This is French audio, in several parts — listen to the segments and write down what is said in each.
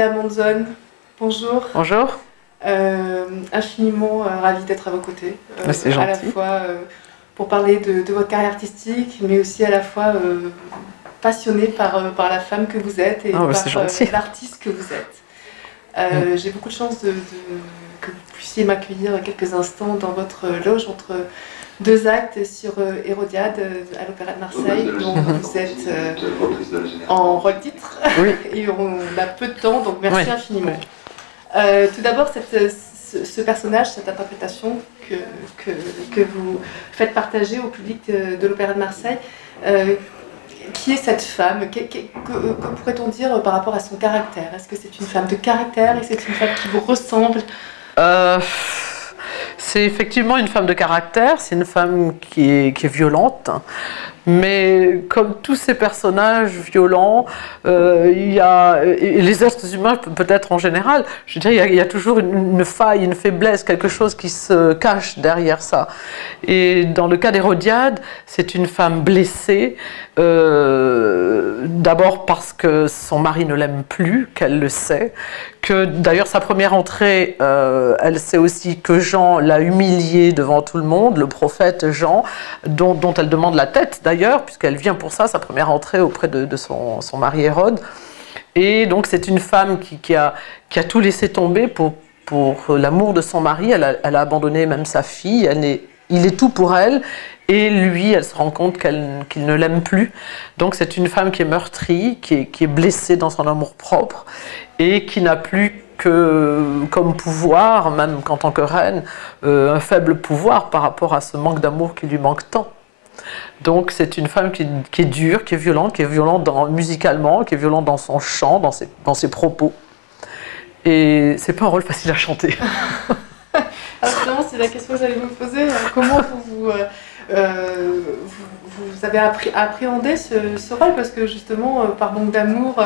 Maria Monzon, bonjour. Bonjour. Infiniment ravie d'être à vos côtés. C'est gentil. À la fois pour parler de votre carrière artistique, mais aussi à la fois passionnée par la femme que vous êtes et par l'artiste que vous êtes. J'ai beaucoup de chance que vous puissiez m'accueillir quelques instants dans votre loge entre deux actes sur Hérodiade à l'Opéra de Marseille, dont vous êtes en rôle titre. Oui. Et on a peu de temps, donc merci infiniment. Tout d'abord, ce personnage, cette interprétation que vous faites partager au public de l'Opéra de Marseille, qui est cette femme? Que pourrait-on dire par rapport à son caractère? Est-ce que c'est une femme de caractère? Est-ce que c'est une femme qui vous ressemble? C'est effectivement une femme de caractère, c'est une femme qui est violente, mais comme tous ces personnages violents, il y a, et les êtres humains peut-être en général, je dirais il y a toujours une faille, une faiblesse, quelque chose qui se cache derrière ça. Et dans le cas d'Hérodiade, c'est une femme blessée, d'abord parce que son mari ne l'aime plus, qu'elle le sait, que d'ailleurs sa première entrée, elle sait aussi que Jean l'a humiliée devant tout le monde, le prophète Jean, dont elle demande la tête d'ailleurs, puisqu'elle vient pour ça, sa première entrée auprès de son mari Hérode. Et donc c'est une femme qui a tout laissé tomber pour l'amour de son mari, elle a abandonné même sa fille, il est tout pour elle, et lui, elle se rend compte qu'il ne l'aime plus. Donc c'est une femme qui est meurtrie, qui est blessée dans son amour-propre, et qui n'a plus que comme pouvoir, même qu'en tant que reine, un faible pouvoir par rapport à ce manque d'amour qui lui manque tant. Donc c'est une femme qui est dure, qui est violente musicalement, qui est violente dans son chant, dans ses propos. Et c'est pas un rôle facile à chanter. Justement, c'est la question que j'allais vous poser. Comment vous avez appréhendé ce rôle? Parce que justement, par manque d'amour,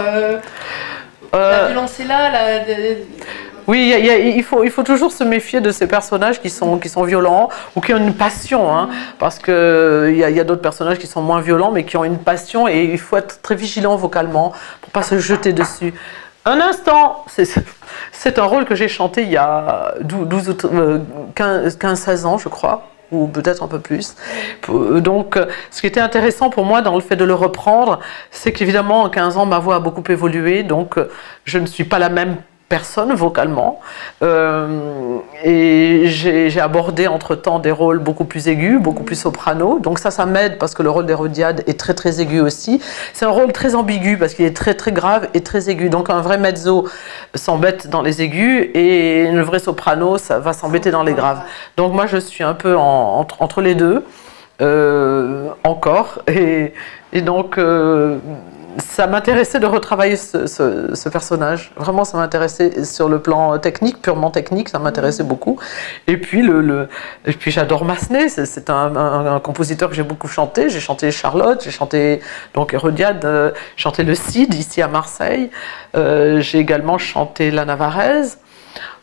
la violence est là. Oui, il faut toujours se méfier de ces personnages qui sont violents ou qui ont une passion, hein, parce qu'il y a d'autres personnages qui sont moins violents mais qui ont une passion, et il faut être très vigilant vocalement pour ne pas se jeter dessus. Un instant, c'est un rôle que j'ai chanté il y a 15-16 ans, je crois, ou peut-être un peu plus. Donc, ce qui était intéressant pour moi dans le fait de le reprendre, c'est qu'évidemment, en 15 ans, ma voix a beaucoup évolué, donc je ne suis pas la même personne vocalement, et j'ai abordé entre-temps des rôles beaucoup plus aigus, beaucoup plus soprano, donc ça m'aide parce que le rôle d'Hérodiade est très très aigu aussi. C'est un rôle très ambigu parce qu'il est très très grave et très aigu, donc un vrai mezzo s'embête dans les aigus et le vrai soprano ça va s'embêter dans les graves. Donc moi je suis un peu entre les deux encore, et donc ça m'intéressait de retravailler ce personnage. Vraiment, ça m'intéressait sur le plan technique, purement technique, ça m'intéressait beaucoup. Et puis, j'adore Massenet, c'est un compositeur que j'ai beaucoup chanté. J'ai chanté Charlotte, j'ai chanté donc Hérodiade, j'ai chanté le Cid ici à Marseille. J'ai également chanté la Navarraise.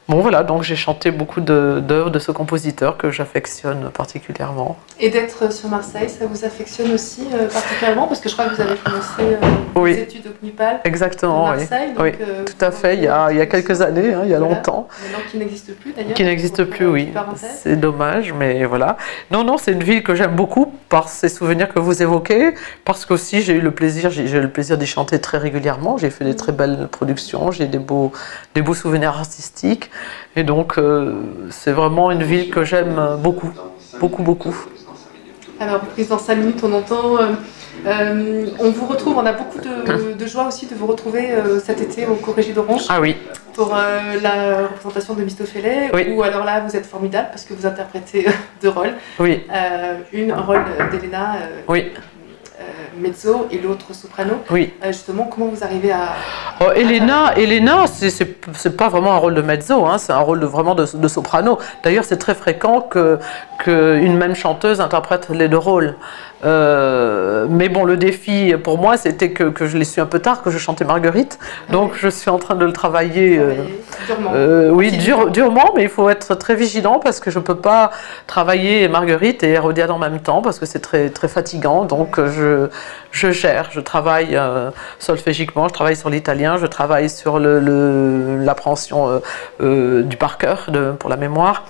Bon voilà, donc j'ai chanté beaucoup d'œuvres de ce compositeur que j'affectionne particulièrement. Et d'être sur Marseille, ça vous affectionne aussi particulièrement? Parce que je crois que vous avez commencé vos études au CNIPAL. Exactement, de Marseille. Oui, Donc, tout à fait, il y a quelques années, hein, il y a longtemps. Maintenant qui n'existe plus d'ailleurs. Qui n'existe plus, oui. C'est dommage, mais voilà. Non, c'est une ville que j'aime beaucoup par ces souvenirs que vous évoquez, parce qu'aussi j'ai eu le plaisir d'y chanter très régulièrement. J'ai fait des très belles productions, j'ai des beaux souvenirs artistiques. Et donc, c'est vraiment une ville que j'aime beaucoup, beaucoup, beaucoup. Alors, prise dans 5 minutes, on entend... on vous retrouve, on a beaucoup de joie aussi de vous retrouver cet été au Corrégie d'Orange. Ah oui. Pour la représentation de Mistophélet, oui. Où alors là, vous êtes formidable parce que vous interprétez deux rôles. Oui. Un rôle d'Elena. Oui. Mezzo et l'autre soprano. Oui. Justement, comment vous arrivez à... Elena, c'est pas vraiment un rôle de mezzo, hein, c'est un rôle vraiment de soprano. D'ailleurs, c'est très fréquent qu'une même chanteuse interprète les deux rôles. Mais bon, le défi pour moi, c'était que je l'ai su un peu tard, que je chantais Marguerite. Donc je suis en train de le travailler. Durement. Oui, durement, mais il faut être très vigilant parce que je ne peux pas travailler Marguerite et Hérodiade en même temps parce que c'est très, très fatigant. Donc je gère, je travaille solfégiquement, je travaille sur l'italien, je travaille sur l'appréhension du par cœur pour la mémoire.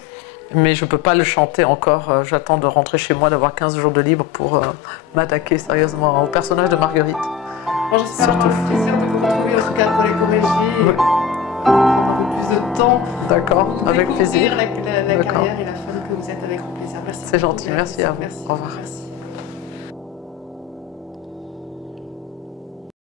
Mais je ne peux pas le chanter encore. J'attends de rentrer chez moi, d'avoir 15 jours de libre pour m'attaquer sérieusement au personnage de Marguerite. Bon, j'espère avoir le plaisir de vous retrouver en tout cas pour les Corégies et prendre un peu plus de temps pour avec plaisir. La carrière et la femme que vous êtes avec grand plaisir. Merci. C'est gentil, merci à vous. Merci. Au revoir. Merci.